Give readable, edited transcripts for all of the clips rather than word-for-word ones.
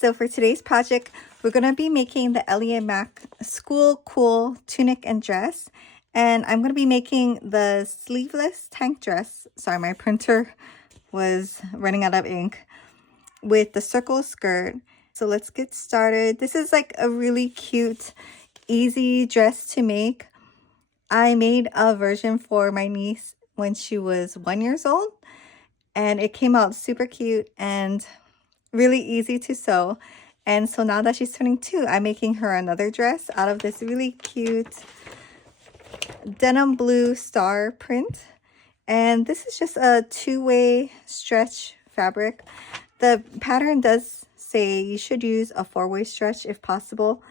so for today's project, we're going to be making the Ellie Mac School Cool tunic and dress. And I'm going to be making the sleeveless tank dress. Sorry, my printer was running out of ink. With the circle skirt. So let's get started. This is like a really cute, easy dress to make. I made a version for my niece when she was 1 year old. And it came out super cute and really easy to sew. And so now that she's turning 2, I'm making her another dress out of this really cute denim blue star print. And this is just a 2-way stretch fabric. The pattern does say you should use a 4-way stretch if possible,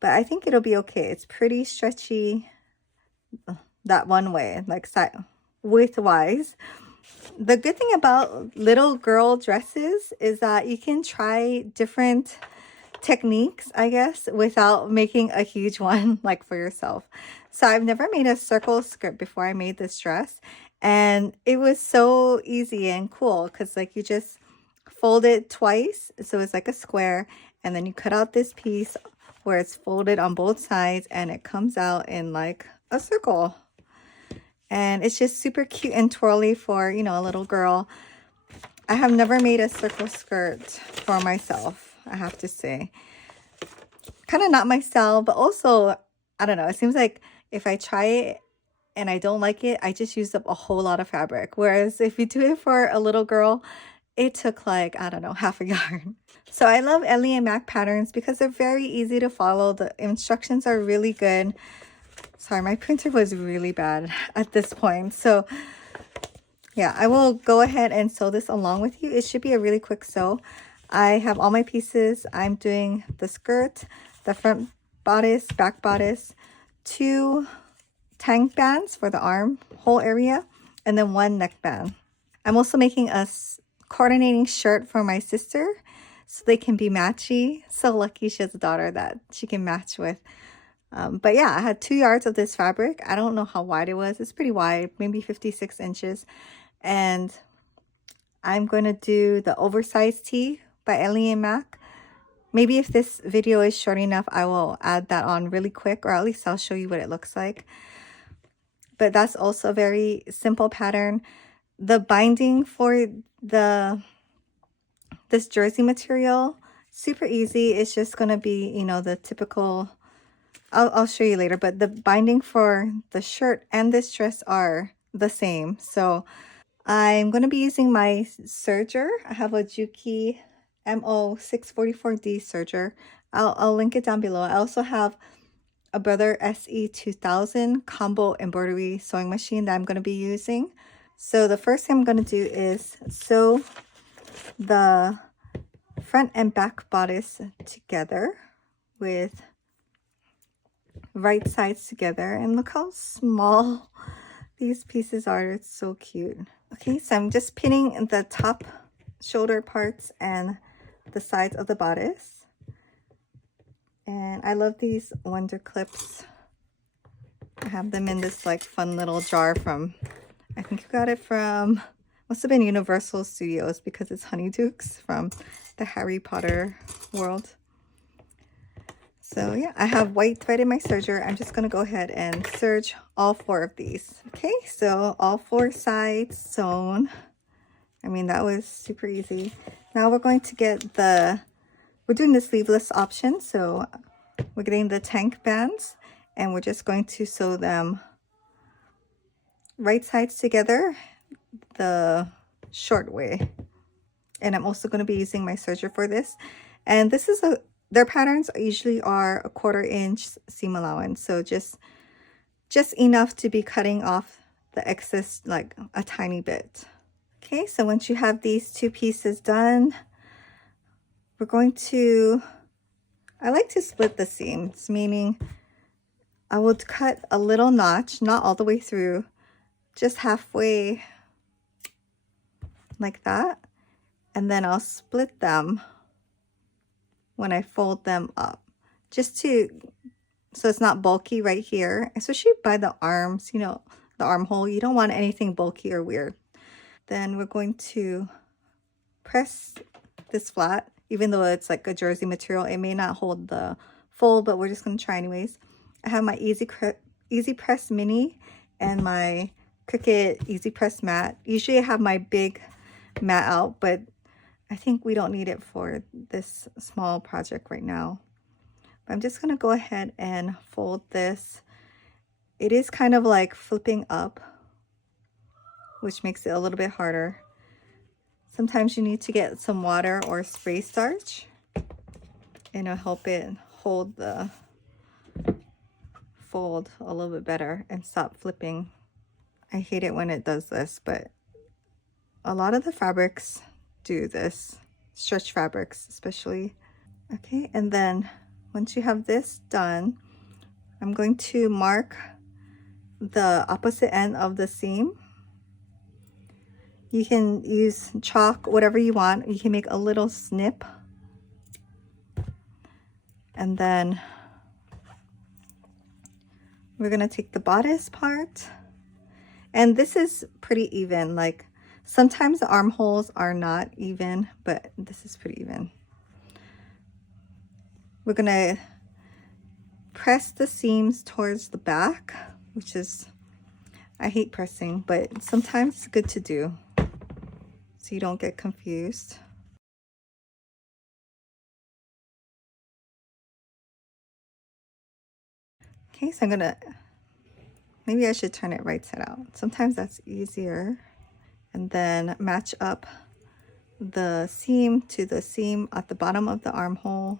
but I think it'll be okay. It's pretty stretchy that one way, like width-wise. The good thing about little girl dresses is that you can try different techniques, I guess, without making a huge one like for yourself. So I've never made a circle skirt before I made this dress, and it was so easy and cool because like you just fold it twice, so it's like a square, and then you cut out this piece where it's folded on both sides and it comes out in like a circle. And it's just super cute and twirly for, you know, a little girl. I have never made a circle skirt for myself, I have to say. Kind of not my style, but also, I don't know, it seems like if I try it and I don't like it, I just use up a whole lot of fabric. Whereas if you do it for a little girl, it took like, I don't know, half a yard. So I love Ellie Mac patterns because they're very easy to follow. The instructions are really good. Sorry, my printer was really bad at this point. So yeah, I will go ahead and sew this along with you. It should be a really quick sew. I have all my pieces. I'm doing the skirt, the front bodice, back bodice, 2 tank bands for the armhole area, and then 1 neckband. I'm also making a coordinating shirt for my sister so they can be matchy. So lucky she has a daughter that she can match with. But yeah, I had 2 yards of this fabric. I don't know how wide it was. It's pretty wide, maybe 56 inches. And I'm going to do the Overseized Tee by Ellie Mac. Maybe if this video is short enough, I will add that on really quick, or at least I'll show you what it looks like. But that's also a very simple pattern. The binding for this jersey material, super easy. It's just going to be, you know, the typical... I'll show you later, but the binding for the shirt and this dress are the same. So I'm going to be using my serger. I have a Juki MO644D serger. I'll link it down below. I also have a Brother SE2000 combo embroidery sewing machine that I'm going to be using. So the first thing I'm going to do is sew the front and back bodice together with right sides together, and look how small these pieces are. It's so cute. Okay, so I'm just pinning the top shoulder parts and the sides of the bodice, and I love these wonder clips. I have them in this like fun little jar from, I think I got it from, must have been Universal Studios because it's Honeydukes from the Harry Potter world. So yeah, I have white thread in my serger. I'm just going to go ahead and serge all 4 of these. Okay, so all 4 sides sewn. I mean, that was super easy. Now we're going to get we're doing the sleeveless option. So we're getting the tank bands and we're just going to sew them right sides together the short way. And I'm also going to be using my serger for this. And this is their patterns usually are a 1/4 inch seam allowance, so just enough to be cutting off the excess like a tiny bit. Okay, so once you have these 2 pieces done, we're going to, I like to split the seams, meaning I would cut a little notch, not all the way through, just halfway like that, and then I'll split them when I fold them up, just so it's not bulky right here, especially by the arms, you know, the armhole. You don't want anything bulky or weird. Then we're going to press this flat. even though it's like a jersey material, it may not hold the fold, but we're just going to try anyways. I have my Easy Press Mini and my Cricut Easy Press mat. Usually I have my big mat out, but I think we don't need it for this small project right now. But I'm just going to go ahead and fold this. It is kind of like flipping up, which makes it a little bit harder. Sometimes you need to get some water or spray starch, and it'll help it hold the fold a little bit better and stop flipping. I hate it when it does this, but a lot of the fabrics do this, stretch fabrics especially. Okay, and then once you have this done, I'm going to mark the opposite end of the seam. You can use chalk, whatever you want. You can make a little snip. And then we're gonna take the bodice part. And this is pretty even. Like sometimes the armholes are not even, but this is pretty even. We're gonna press the seams towards the back, which is, I hate pressing, but sometimes it's good to do so you don't get confused. Okay, so I'm gonna, maybe I should turn it right side out. Sometimes that's easier. And then match up the seam to the seam at the bottom of the armhole.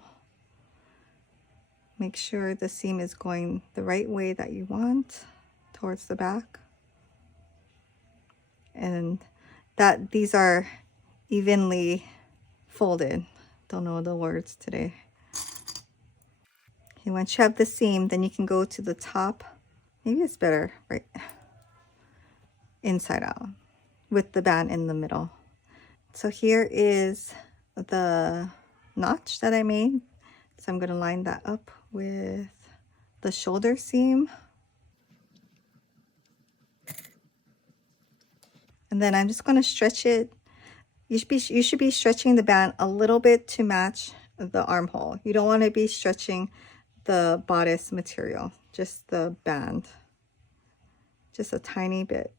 Make sure the seam is going the right way that you want towards the back. And that these are evenly folded. Don't know the words today. Okay, once you have the seam, then you can go to the top. Maybe it's better right inside out with the band in the middle. So here is the notch that I made. So I'm going to line that up with the shoulder seam. And then I'm just going to stretch it. You should be stretching the band a little bit to match the armhole. You don't want to be stretching the bodice material, just the band, just a tiny bit.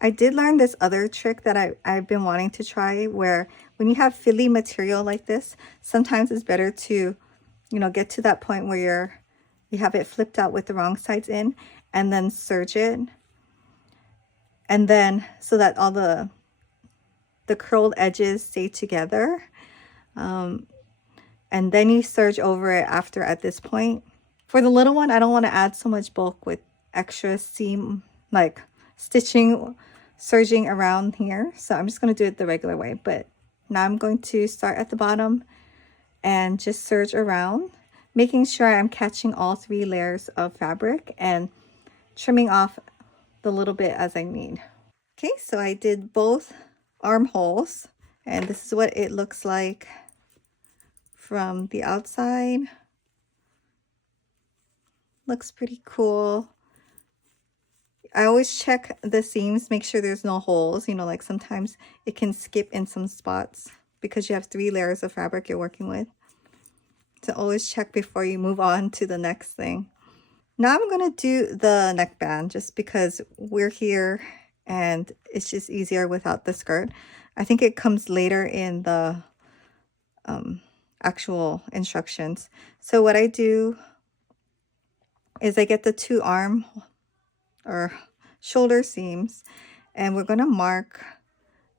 I did learn this other trick that I've been wanting to try, where when you have frilly material like this, sometimes it's better to, you know, get to that point where you have it flipped out with the wrong sides in, and then serge it. And then so that all the curled edges stay together. And then you serge over it after at this point. For the little one, I don't want to add so much bulk with extra seam, like stitching, serging around here. So I'm just going to do it the regular way. But now I'm going to start at the bottom and just serge around, making sure I'm catching all 3 layers of fabric and trimming off the little bit as I need. Okay, so I did both armholes, and this is what it looks like from the outside. Looks pretty cool. I always check the seams, make sure there's no holes. You know, like sometimes it can skip in some spots because you have 3 layers of fabric you're working with. So always check before you move on to the next thing. Now I'm going to do the neckband just because we're here and it's just easier without the skirt. I think it comes later in the actual instructions. So what I do is I get the 2 arm or shoulder seams, and we're going to mark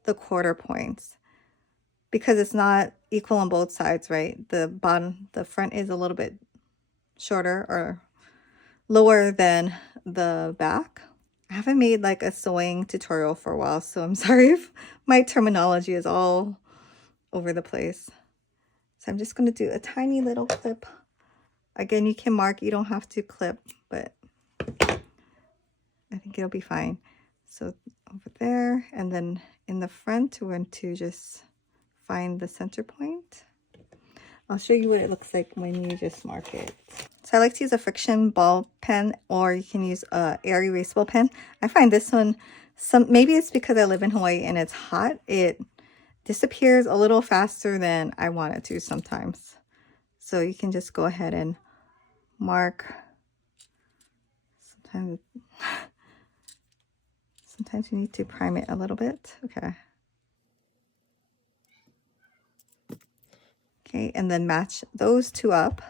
the quarter points because it's not equal on both sides, right? The bottom, the front is a little bit shorter or lower than the back. I haven't made like a sewing tutorial for a while, so I'm sorry if my terminology is all over the place. So I'm just going to do a tiny little clip. Again, you can mark, you don't have to clip, but I think it'll be fine. So over there, and then in the front, we're going to just find the center point. I'll show you what it looks like when you just mark it. So I like to use a friction ball pen, or you can use a air erasable pen. I find this one maybe it's because I live in Hawaii and it's hot. It disappears a little faster than I want it to sometimes. So you can just go ahead and mark. Sometimes you need to prime it a little bit. Okay. Okay, and then match those two up.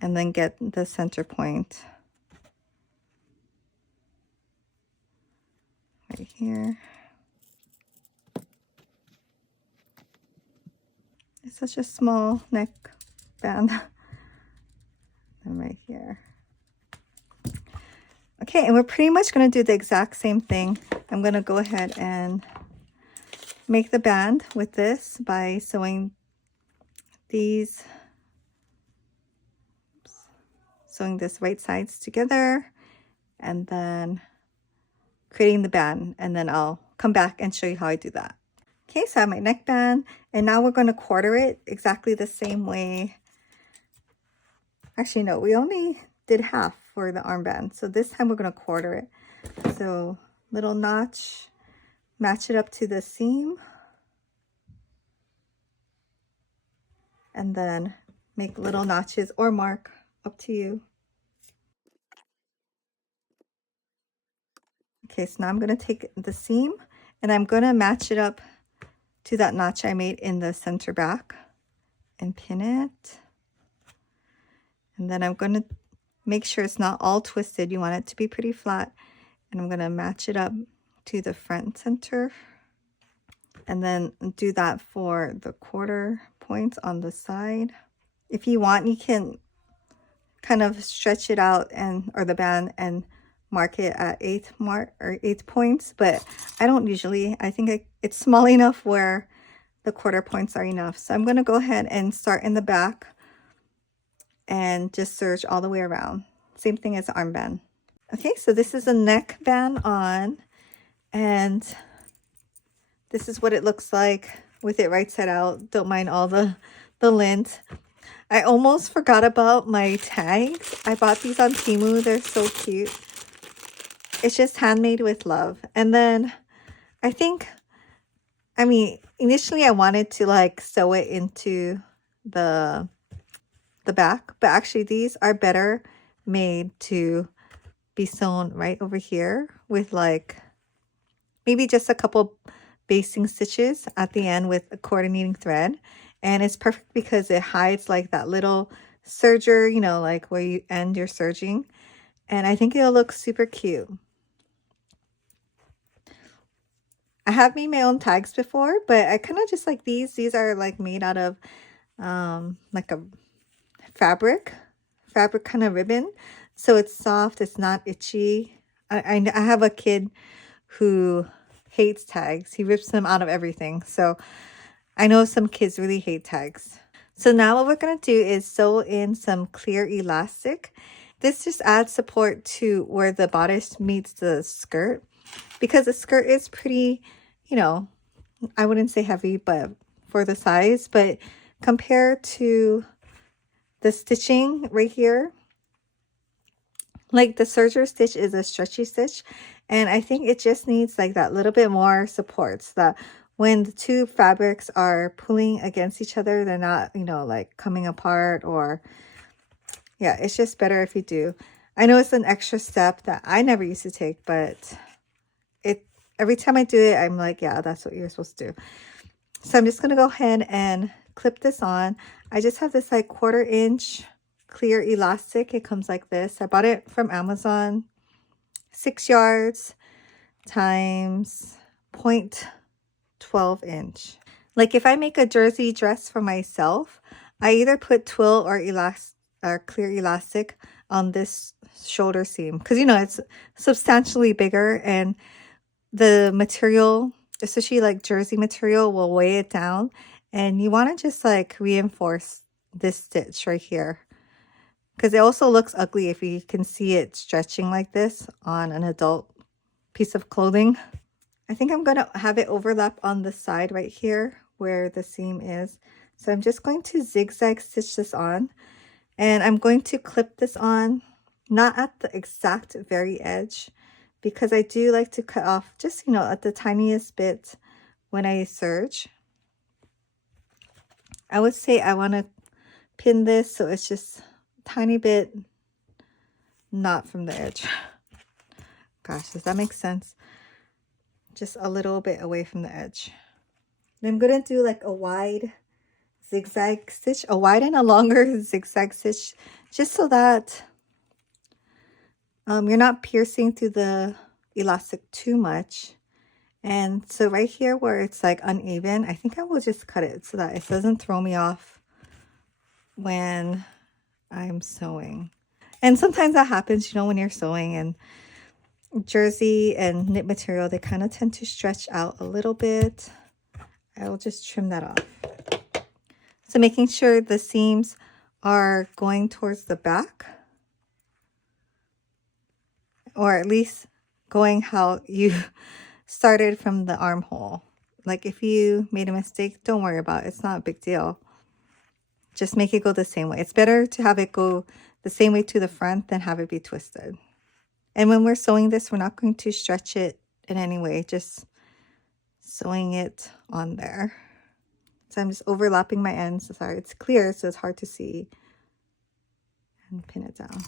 And then get the center point right here. It's such a small neck band. And right here. Okay, and we're pretty much going to do the exact same thing. I'm going to go ahead and make the band with this by sewing these, sewing this right sides together, and then creating the band, and then I'll come back and show you how I do that. Okay, so I have my neckband, and now we're going to quarter it exactly the same way. Actually, no, we only did half for the armband, so this time we're going to quarter it. So little notch, match it up to the seam, and then make little notches or mark, up to you. Okay, so now I'm going to take the seam and I'm going to match it up to that notch I made in the center back and pin it. And then I'm going to make sure it's not all twisted. You want it to be pretty flat. And I'm going to match it up to the front center. And then do that for the quarter points on the side. If you want, you can kind of stretch it out or the band and mark it at 8 points, but I don't usually. I think it's small enough where the quarter points are enough. So I'm going to go ahead and start in the back and just serge all the way around. Same thing as the armband. Okay, so this is a neck band on, and this is what it looks like with it right side out. Don't mind all the lint. I almost forgot about my tags. I bought these on Temu. They're so cute. It's just handmade with love. And then initially I wanted to like sew it into the back, but actually these are better made to be sewn right over here with like maybe just a couple basting stitches at the end with a coordinating thread. And it's perfect because it hides like that little serger, you know, like where you end your serging. And I think it'll look super cute. I have made my own tags before, but I kind of just like these. These are like made out of like a fabric kind of ribbon. So it's soft, it's not itchy. I have a kid who hates tags. He rips them out of everything. So I know some kids really hate tags. So now what we're going to do is sew in some clear elastic. This just adds support to where the bodice meets the skirt, because the skirt is pretty, you know, I wouldn't say heavy, but for the size, but compared to the stitching right here, like the serger stitch is a stretchy stitch, and I think it just needs like that little bit more support so that when the two fabrics are pulling against each other, they're not, you know, like coming apart. Or yeah, it's just better if you do. I know it's an extra step that I never used to take, but every time I do it, I'm like, yeah, that's what you're supposed to do. So I'm just going to go ahead and clip this on. I just have this like 1/4 inch clear elastic. It comes like this. I bought it from Amazon. 6 yards times 0.12 inch. Like if I make a jersey dress for myself, I either put twill or clear elastic on this shoulder seam, because you know it's substantially bigger, and the material, especially like jersey material, will weigh it down, and you want to just like reinforce this stitch right here, because it also looks ugly if you can see it stretching like this on an adult piece of clothing. I think I'm going to have it overlap on the side right here where the seam is. So I'm just going to zigzag stitch this on, and I'm going to clip this on not at the exact very edge, because I do like to cut off just, you know, at the tiniest bit when I serge. I would say I want to pin this so it's just a tiny bit not from the edge. Gosh, does that make sense? Just a little bit away from the edge. Then I'm going to do like a wide zigzag stitch, a wide and a longer zigzag stitch, just so that you're not piercing through the elastic too much. And so right here where it's like uneven, I think I will just cut it so that it doesn't throw me off when I'm sewing. And sometimes that happens, you know, when you're sewing, and jersey and knit material, they kind of tend to stretch out a little bit. I will just trim that off. So making sure the seams are going towards the back, or at least going how you started from the armhole. Like if you made a mistake, don't worry about it. It's not a big deal. Just make it go the same way. It's better to have it go the same way to the front than have it be twisted. And when we're sewing this, we're not going to stretch it in any way, just sewing it on there. So I'm just overlapping my ends. Sorry, it's clear, so it's hard to see. And pin it down.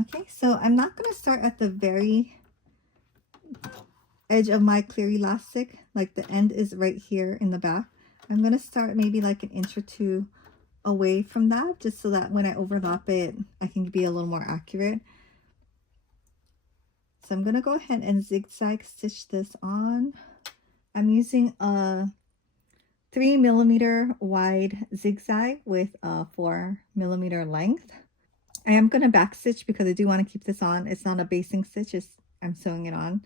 Okay, so I'm not going to start at the very edge of my clear elastic. Like the end is right here in the back. I'm going to start maybe like an inch or two away from that, just so that when I overlap it, I can be a little more accurate. So I'm going to go ahead and zigzag stitch this on. I'm using a 3mm wide zigzag with a 4mm length. I am going to back stitch because I do want to keep this on. It's not a basting stitch, I'm sewing it on.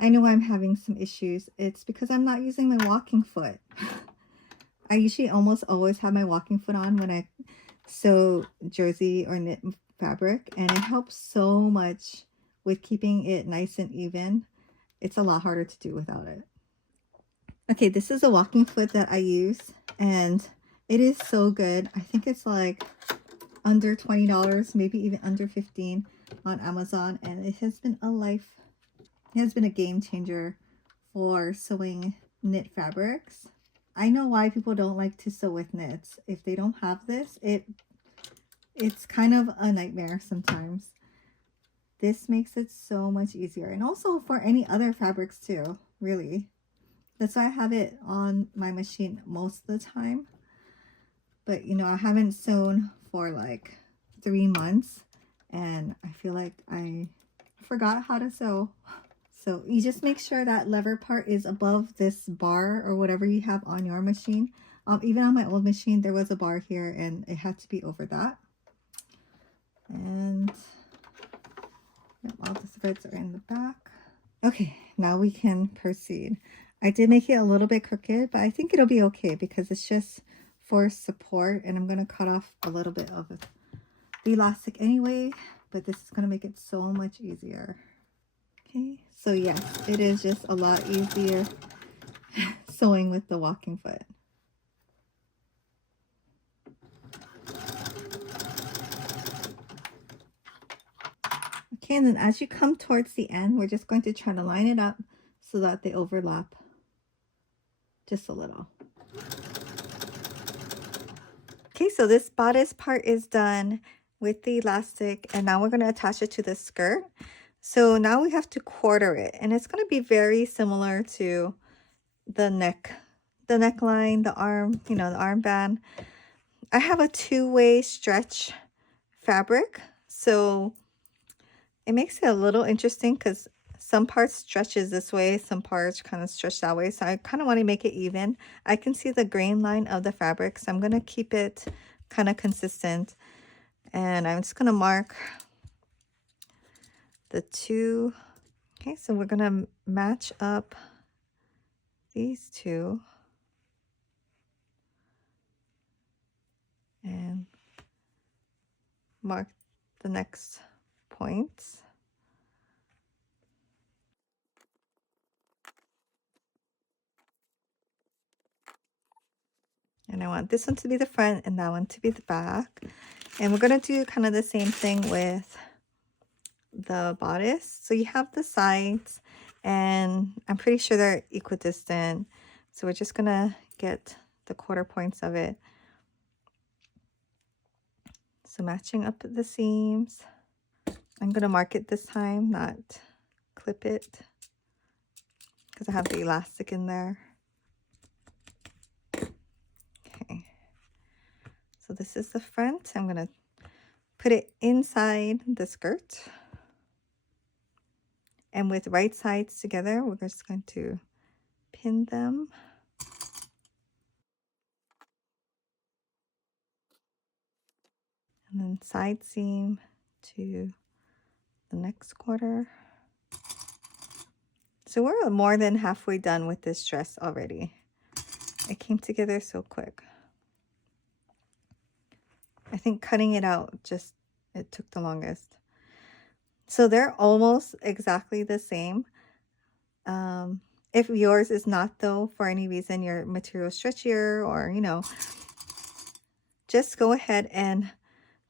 I know I'm having some issues. It's because I'm not using my walking foot. I usually almost always have my walking foot on when I sew jersey or knit fabric, and it helps so much with keeping it nice and even. It's a lot harder to do without it. Okay, this is a walking foot that I use, and it is so good. I think it's like under $20, maybe even under $15 on Amazon, and it has been a game changer for sewing knit fabrics. I know why people don't like to sew with knits. If they don't have this, it's kind of a nightmare sometimes. This makes it so much easier, and also for any other fabrics too, really. That's why I have it on my machine most of the time. But you know, I haven't sewn for like 3 months, and I feel like I forgot how to sew. So you just make sure that lever part is above this bar or whatever you have on your machine. Even on my old machine, there was a bar here and it had to be over that. And all the threads are in the back. Okay, now we can proceed. I did make it a little bit crooked, but I think it'll be okay because it's just for support, and I'm going to cut off a little bit of the elastic anyway, but this is going to make it so much easier. Okay, so yes, it is just a lot easier sewing with the walking foot. Okay, and then as you come towards the end, we're just going to try to line it up so that they overlap just a little. Okay, so this bodice part is done with the elastic, and now we're going to attach it to the skirt. So now we have to quarter it, and it's going to be very similar to the neckline, the arm, you know, the armband. I have a two-way stretch fabric, so it makes it a little interesting because some parts stretches this way, some parts kind of stretch that way. So I kind of want to make it even. I can see the grain line of the fabric, so I'm going to keep it kind of consistent. And I'm just going to mark the two. Okay, so we're going to match up these two. And mark the next points. And I want this one to be the front and that one to be the back. And we're going to do kind of the same thing with the bodice. So you have the sides, and I'm pretty sure they're equidistant. So we're just going to get the quarter points of it. So matching up the seams. I'm going to mark it this time, not clip it, because I have the elastic in there. Okay. So this is the front. I'm going to put it inside the skirt. And with right sides together, we're just going to pin them. And then side seam to the next quarter. So we're more than halfway done with this dress already. It came together so quick. I think cutting it out it took the longest. So they're almost exactly the same. If yours is not, though, for any reason, your material stretchier or, just go ahead and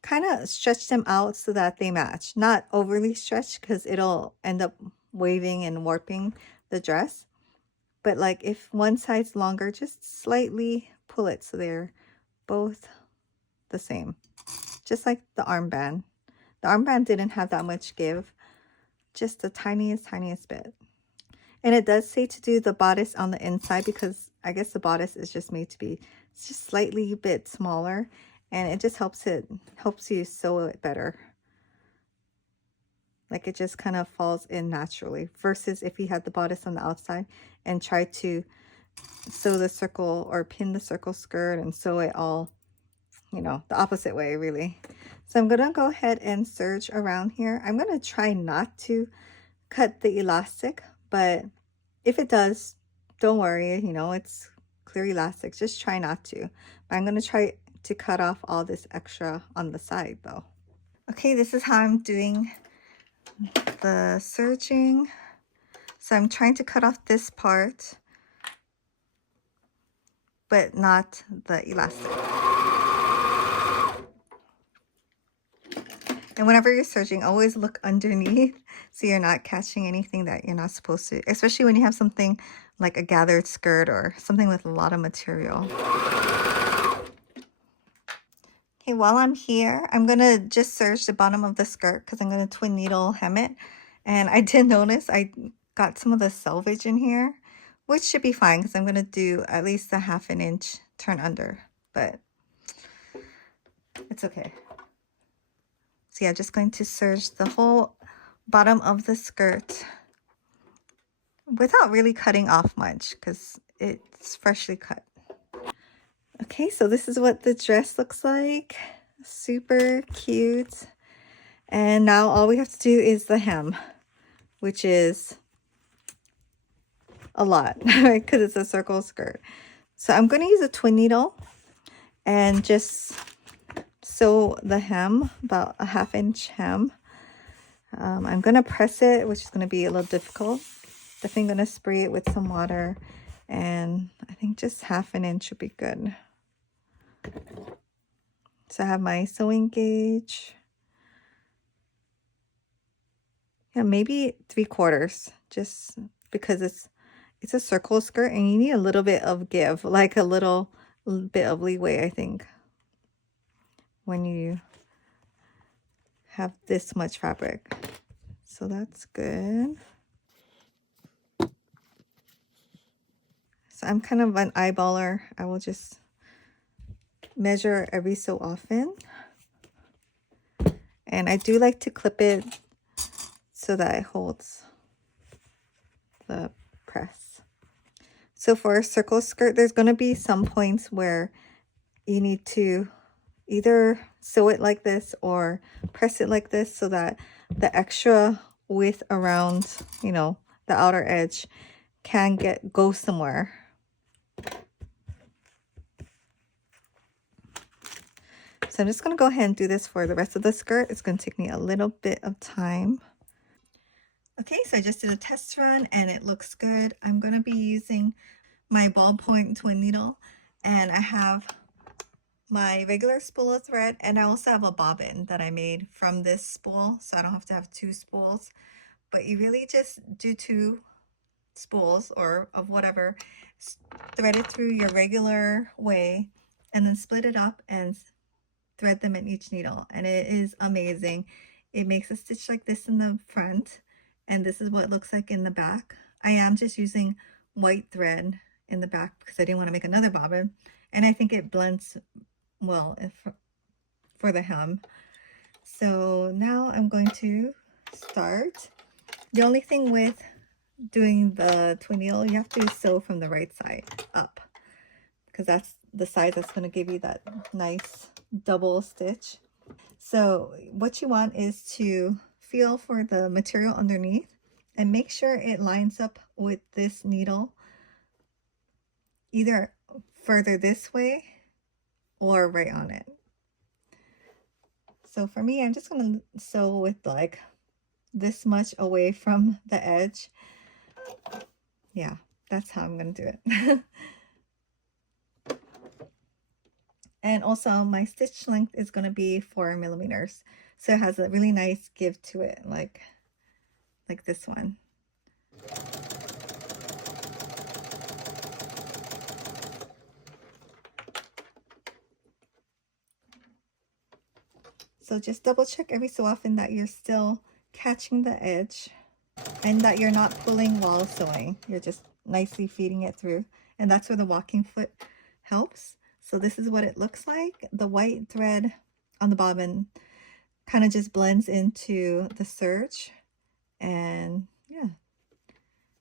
kind of stretch them out so that they match. Not overly stretched because it'll end up waving and warping the dress. But like if one side's longer, just slightly pull it so they're both the same. Just like the armband. The armband didn't have that much give. Just the tiniest bit. And it does say to do the bodice on the inside because I guess the bodice is just made to be just slightly bit smaller, and it just helps you sew it better. Like it just kind of falls in naturally versus if you had the bodice on the outside and try to sew the circle or pin the circle skirt and sew it all, the opposite way really. So I'm gonna go ahead and serge around here. I'm gonna try not to cut the elastic, but if it does, don't worry, it's clear elastic. Just try not to. But I'm going to try to cut off all this extra on the side though. Okay, this is how I'm doing the serging. So I'm trying to cut off this part, but not the elastic. And whenever you're serging, always look underneath so you're not catching anything that you're not supposed to, especially when you have something like a gathered skirt or something with a lot of material. Okay, while I'm here, I'm going to just serge the bottom of the skirt because I'm going to twin needle hem it. And I did notice I got some of the selvage in here, which should be fine because I'm going to do at least a 1/2 inch turn under, but it's okay. So yeah, just going to serge the whole bottom of the skirt without really cutting off much because it's freshly cut. Okay, so this is what the dress looks like. Super cute. And now all we have to do is the hem, which is a lot because it's a circle skirt. So I'm going to use a twin needle and just sew the hem, about a 1/2 inch hem. I'm going to press it, which is going to be a little difficult. Definitely going to spray it with some water, and I think just 1/2 inch should be good. So I have my sewing gauge. Yeah, maybe 3/4, just because it's a circle skirt and you need a little bit of give, like a little bit of leeway, I think, when you have this much fabric. So that's good. So I'm kind of an eyeballer. I will just measure every so often. And I do like to clip it so that it holds the press. So for a circle skirt, there's going to be some points where you need to either sew it like this or press it like this so that the extra width around, the outer edge can go somewhere. So I'm just going to go ahead and do this for the rest of the skirt. It's going to take me a little bit of time. Okay, so I just did a test run and it looks good. I'm going to be using my ballpoint twin needle, And I have my regular spool of thread, and I also have a bobbin that I made from this spool, so I don't have to have two spools. But you really just do two spools or of whatever, thread it through your regular way, and then split it up and thread them in each needle, and it is amazing. It makes a stitch like this in the front, and this is what it looks like in the back. I am just using white thread in the back because I didn't want to make another bobbin, and I think it blends well for the hem. So now I'm going to start. The only thing with doing the twin needle, you have to sew from the right side up, because that's the side that's going to give you that nice double stitch. So what you want is to feel for the material underneath and make sure it lines up with this needle, either further this way or right on it. So for me, I'm just going to sew with like this much away from the edge. Yeah, that's how I'm going to do it. And also my stitch length is going to be 4 millimeters. So it has a really nice give to it, like this one. So just double check every so often that you're still catching the edge and that you're not pulling while sewing. You're just nicely feeding it through. And that's where the walking foot helps. So this is what it looks like. The white thread on the bobbin kind of just blends into the serge. And yeah.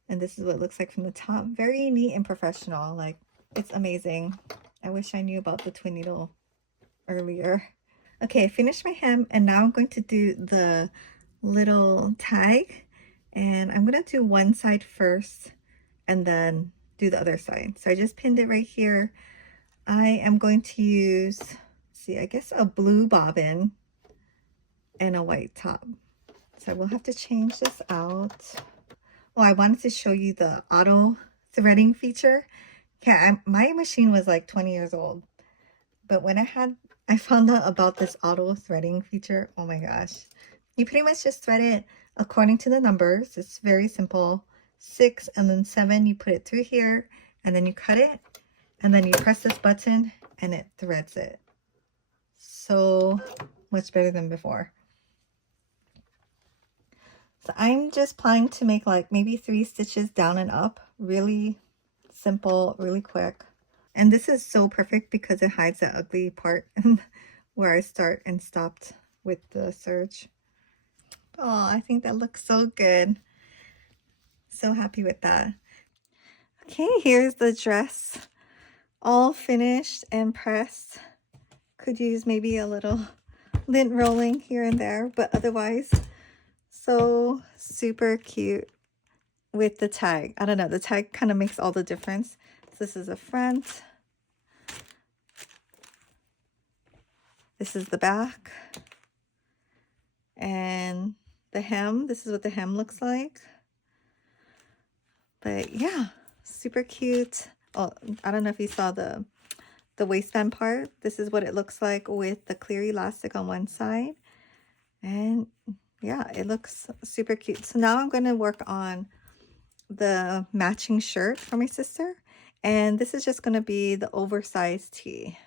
And this is what it looks like from the top. Very neat and professional. Like, it's amazing. I wish I knew about the twin needle earlier. Okay, I finished my hem, and now I'm going to do the little tag, and I'm going to do one side first and then do the other side. So I just pinned it right here. I am going to use, see, I guess a blue bobbin and a white top. So we'll have to change this out. Oh, I wanted to show you the auto threading feature. Yeah, my machine was like 20 years old, but when I found out about this auto threading feature, oh my gosh. You pretty much just thread it according to the numbers. It's very simple. 6 and then 7, you put it through here, and then you cut it, and then you press this button and it threads it. So much better than before. So I'm just planning to make like maybe 3 stitches down and up. Really simple, really quick. And this is so perfect because it hides that ugly part where I start and stopped with the serge. Oh, I think that looks so good. So happy with that. Okay, here's the dress. All finished and pressed. Could use maybe a little lint rolling here and there, but otherwise so super cute with the tag. I don't know, the tag kind of makes all the difference. So this is the front. This is the back. And the hem, this is what the hem looks like. But yeah, super cute. Oh, I don't know if you saw the waistband part. This is what it looks like with the clear elastic on one side. And yeah, it looks super cute. So now I'm going to work on the matching shirt for my sister. And this is just going to be the oversized tee.